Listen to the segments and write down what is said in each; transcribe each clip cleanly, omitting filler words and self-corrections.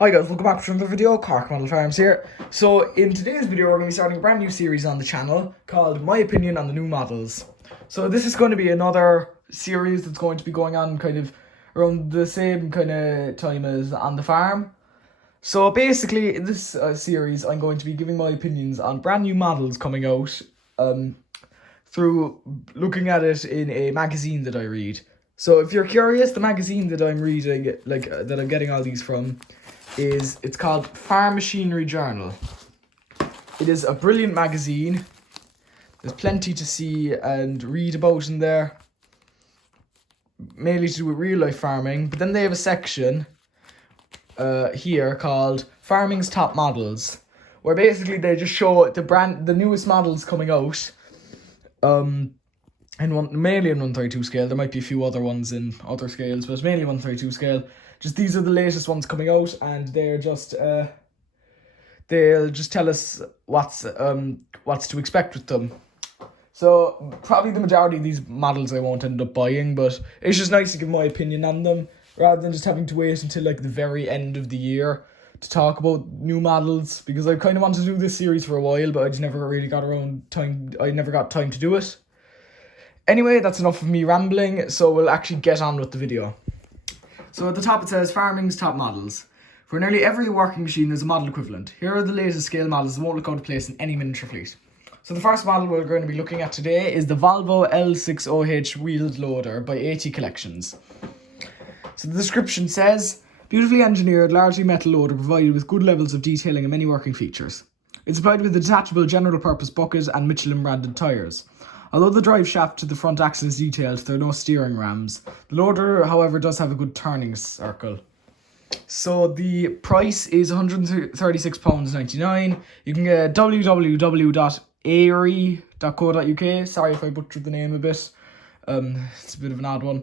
Hi guys, welcome back to another video. Cork Model Farms here. So in today's video we're going to be starting a brand new series on the channel called My Opinion on the New Models. So this is going to be another series that's going to be going on kind of around the same kind of time as On the Farm. So basically in this series I'm going to be giving my opinions on brand new models coming out through looking at it in a magazine that I read. So if you're curious, the magazine that I'm reading, that I'm getting all these from, it's called Farm Machinery Journal. It is a brilliant magazine. There's plenty to see and read about in there, mainly to do with real life farming. But then they have a section here called Farming's Top Models, where basically they just show the newest models coming out. Mainly in 132 scale. There might be a few other ones in other scales, but mainly 132 scale. Just these are the latest ones coming out, and they're just they'll just tell us what's to expect with them. So probably the majority of these models I won't end up buying, but it's just nice to give my opinion on them rather than just having to wait until like the very end of the year to talk about new models, because I kind of wanted to do this series for a while, but I just never really got time to do it. Anyway, that's enough of me rambling, so we'll actually get on with the video. So at the top it says Farming's Top Models. For nearly every working machine there's a model equivalent. Here are the latest scale models that won't look out of place in any miniature fleet. So the first model we're going to be looking at today is the Volvo L60H wheeled loader by AT Collections. So the description says, beautifully engineered, largely metal loader provided with good levels of detailing and many working features. It's supplied with a detachable general purpose bucket and Michelin branded tyres. Although the drive shaft to the front axle is detailed, there are no steering rams. The loader, however, does have a good turning circle. So the price is £136.99. You can get www.airy.co.uk. Sorry if I butchered the name a bit. It's a bit of an odd one.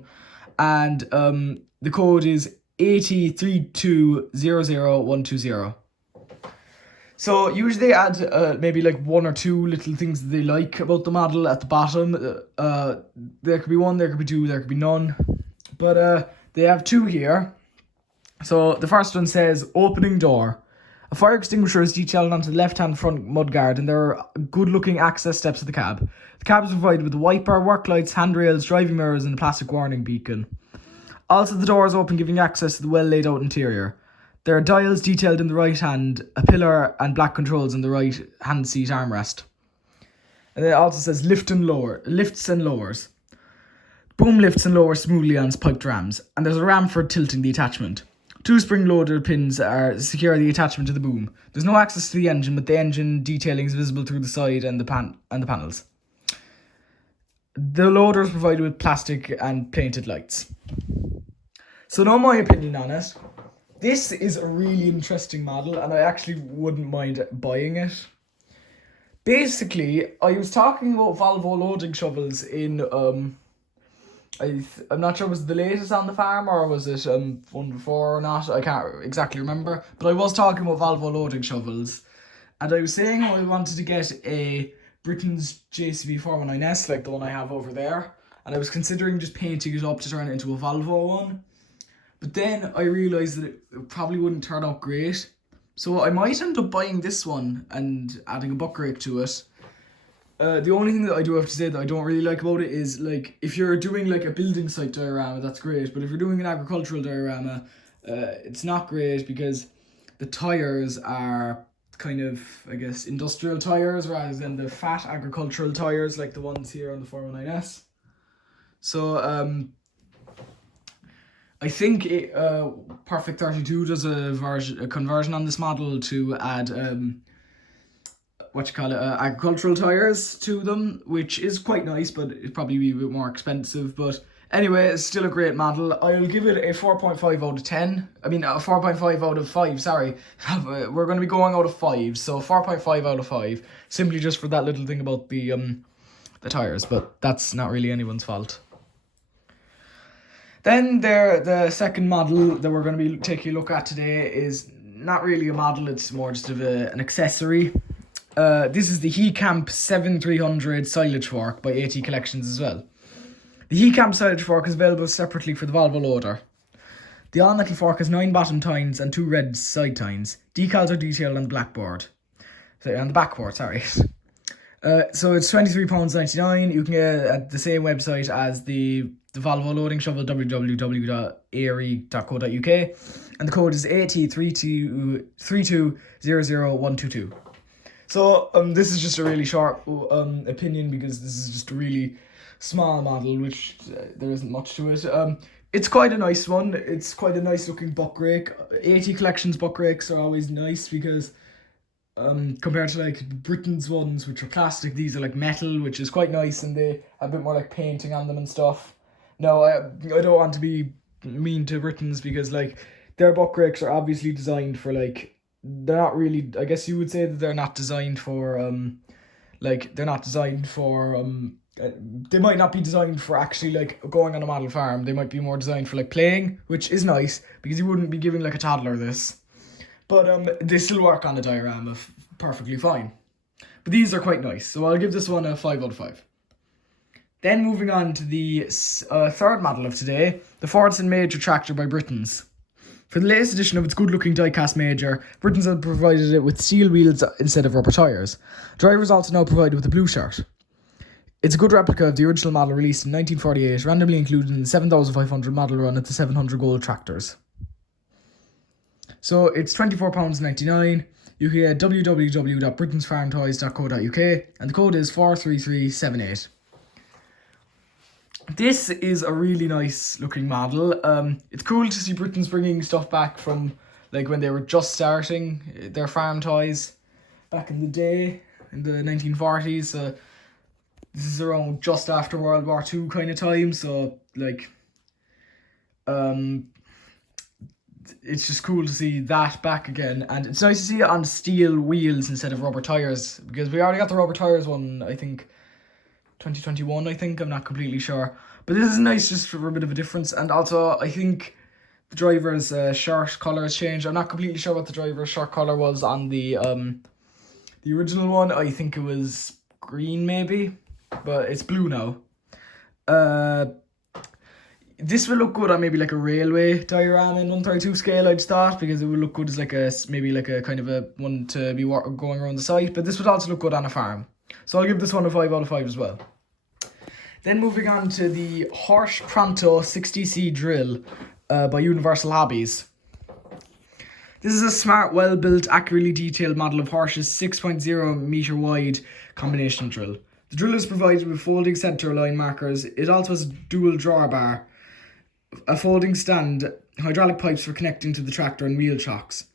And the code is 803200120. So usually they add maybe like one or two little things that they like about the model at the bottom. There could be one, there could be two, there could be none. But they have two here. So the first one says, opening door. A fire extinguisher is detailed onto the left-hand front mudguard, and there are good-looking access steps to the cab. The cab is provided with a wiper, work lights, handrails, driving mirrors, and a plastic warning beacon. Also, the door is open, giving access to the well-laid-out interior. There are dials detailed in the right hand, a pillar and black controls in the right hand seat armrest. And it also says lifts and lowers. Boom lifts and lowers smoothly on spiked rams, and there's a ram for tilting the attachment. Two spring-loaded pins are secure the attachment to the boom. There's no access to the engine, but the engine detailing is visible through the side and the panels. The loader is provided with plastic and painted lights. So now my opinion on it. This is a really interesting model, and I actually wouldn't mind buying it. Basically, I was talking about Volvo loading shovels in, I'm not sure, was it the latest On the Farm, or was it one before or not? I can't exactly remember. But I was talking about Volvo loading shovels, and I was saying how I wanted to get a Britain's JCB 419S, like the one I have over there. And I was considering just painting it up to turn it into a Volvo one. But then I realised that it probably wouldn't turn out great. So I might end up buying this one and adding a buck rake to it. The only thing that I do have to say that I don't really like about it is, like, if you're doing like a building site diorama, that's great. But if you're doing an agricultural diorama, it's not great, because the tyres are kind of, I guess, industrial tyres rather than the fat agricultural tyres like the ones here on the 419S. So, I think Perfect 32 does a conversion on this model to add agricultural tires to them, which is quite nice, but it'd probably be a bit more expensive. But anyway, it's still a great model. I'll give it a 4.5 out of 10. I mean, a 4.5 out of 5, sorry. We're going to be going out of 5, so 4.5 out of 5, simply just for that little thing about the tires, but that's not really anyone's fault. Then the second model that we're going to be taking a look at today is not really a model, it's more just of an accessory. This is the Hecamp 7300 silage fork by AT Collections as well. The Hecamp silage fork is available separately for the Volvo loader. The all-metal fork has 9 bottom tines and 2 red side tines. Decals are detailed on the backboard. On the backboard, sorry. So it's £23.99. You can get it at the same website as the Volvo loading shovel, www.airy.co.uk, and the code is AT3200122. So this is just a really short opinion, because this is just a really small model, which there isn't much to it. It's quite a nice one. It's quite a nice looking buck rake. AT Collections buck rakes are always nice, because compared to like Britain's ones, which are plastic, these are like metal, which is quite nice, and they have a bit more like painting on them and stuff. No, I don't want to be mean to Britain's, because like their buck rakes are obviously designed for like, they're not really, I guess you would say that they're not designed for they might not be designed for actually like going on a model farm. They might be more designed for like playing, which is nice, because you wouldn't be giving like a toddler this. But they still work on a diorama perfectly fine. But these are quite nice, so I'll give this one a 5 out of 5. Then moving on to the third model of today, the Fordson Major tractor by Britons. For the latest edition of its good-looking die-cast Major, Britons have provided it with steel wheels instead of rubber tyres. Drivers also now provided with a blue shirt. It's a good replica of the original model released in 1948, randomly included in the 7,500 model run at the 700 Gold Tractors. So it's £24.99. You can get www.britansfarmtoys.co.uk, and the code is 43378. This is a really nice looking model. It's cool to see Britain's bringing stuff back from like when they were just starting their farm toys back in the day, in the 1940s. This is around just after World War II kind of time, so like it's just cool to see that back again, and it's nice to see it on steel wheels instead of rubber tires, because we already got the rubber tires one, I think 2021, I think, I'm not completely sure, but this is nice just for a bit of a difference. And also I think the driver's shirt colour has changed. I'm not completely sure what the driver's shirt colour was on the original one. I think it was green maybe, but it's blue now. This will look good on maybe like a railway diorama in 132 scale, I'd thought, because it would look good as like a maybe like a kind of a one to be going around the site. But this would also look good on a farm, so I'll give this one a 5 out of 5 as well. Then moving on to the Horsch Pronto 60C drill by Universal Hobbies. This is a smart, well-built, accurately detailed model of Horsch's 6.0 meter wide combination drill. The drill is provided with folding centre line markers. It also has a dual drawbar, a folding stand, hydraulic pipes for connecting to the tractor, and wheel chocks.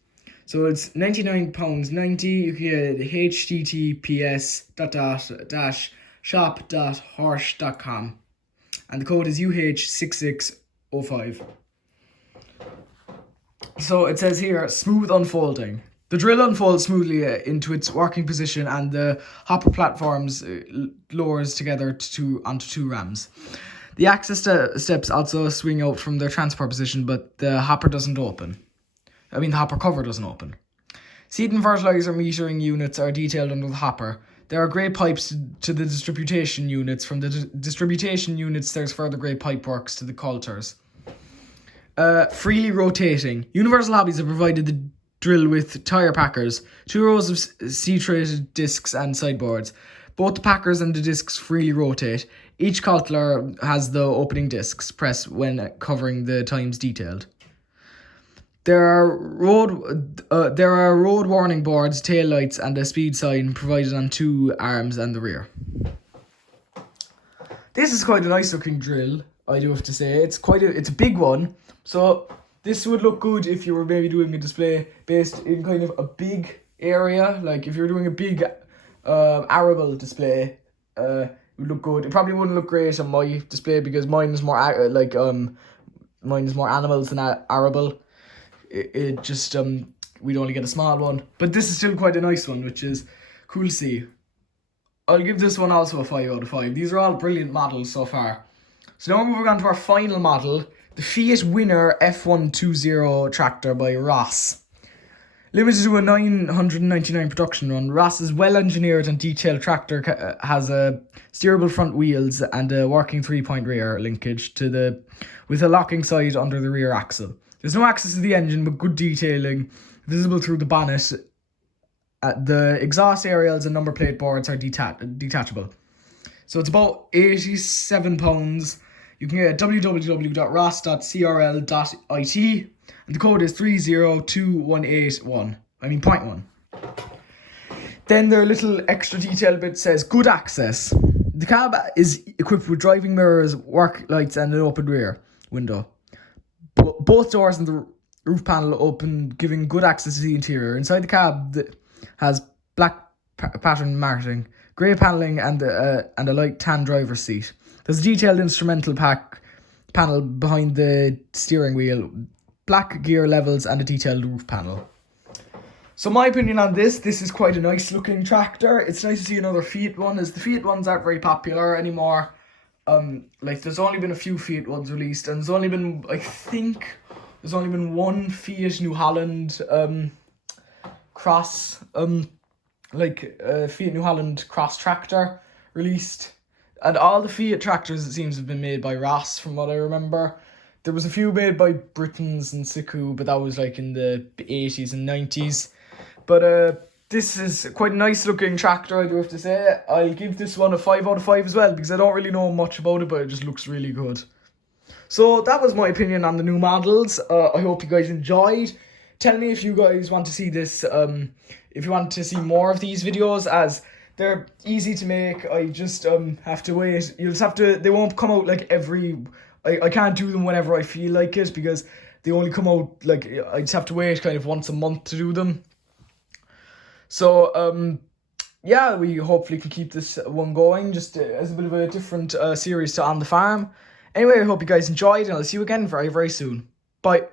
So it's £99.90. You can get https://shop.horsch.com, and the code is UH6605. So it says here, smooth unfolding. The drill unfolds smoothly into its working position, and the hopper platforms lowers together onto 2 rams. The access steps also swing out from their transport position, but the hopper doesn't open. The hopper cover doesn't open. Seed and fertilizer metering units are detailed under the hopper. There are grey pipes to the distribution units. From the distribution units, there's further grey pipe works to the coulters. Freely rotating. Universal Hobbies have provided the drill with tyre packers, 2 rows of C-traded discs and sideboards. Both the packers and the discs freely rotate. Each coulter has the opening discs. Press when covering the times detailed. There are road warning boards, tail lights, and a speed sign provided on 2 arms and the rear. This is quite a nice looking drill, I do have to say. It's a big one, so this would look good if you were maybe doing a display based in kind of a big area. Like if you're doing a big arable display, it would look good. It probably wouldn't look great on my display, because mine is more animals than arable. It just we'd only get a small one, but this is still quite a nice one, which is cool to see. I'll give this one also a 5 out of 5. These are all brilliant models so far. So now we're moving on to our final model, the Fiat Winner F120 tractor by Ross. Limited to a 999 production run, Ross's well-engineered and detailed tractor has a steerable front wheels and a working 3-point rear linkage with a locking side under the rear axle. There's no access to the engine, but good detailing, visible through the bonnet. The exhaust aerials and number plate boards are detachable. So it's about £87. You can get it at www.ross.crl.it, and the code is 302181. I mean, 0.1. Then their little extra detail bit says good access. The cab is equipped with driving mirrors, work lights, and an open rear window. Both doors and the roof panel open, giving good access to the interior. Inside the cab has black pattern marking, grey panelling, and a light tan driver's seat. There's a detailed instrumental panel behind the steering wheel, black gear levels, and a detailed roof panel. So my opinion on this is quite a nice looking tractor. It's nice to see another Fiat one, as the Fiat ones aren't very popular anymore. There's only been a few Fiat ones released, and there's only been one Fiat New Holland cross Fiat New Holland cross tractor released, and all the Fiat tractors, it seems, have been made by Ross from what I remember. There was a few made by Britons and Siku, but that was like in the 80s and 90s. But this is quite a nice looking tractor, I do have to say. I'll give this one a 5 out of 5 as well, because I don't really know much about it, but it just looks really good. So that was my opinion on the new models. I hope you guys enjoyed. Tell me if you guys want to see this, if you want to see more of these videos, as they're easy to make. I just have to wait. You'll just have to, they won't come out like I can't do them whenever I feel like it, because they only come out, like, I just have to wait kind of once a month to do them. So, yeah, we hopefully can keep this one going, just as a bit of a different series to On the Farm. Anyway, I hope you guys enjoyed, and I'll see you again very, very soon. Bye.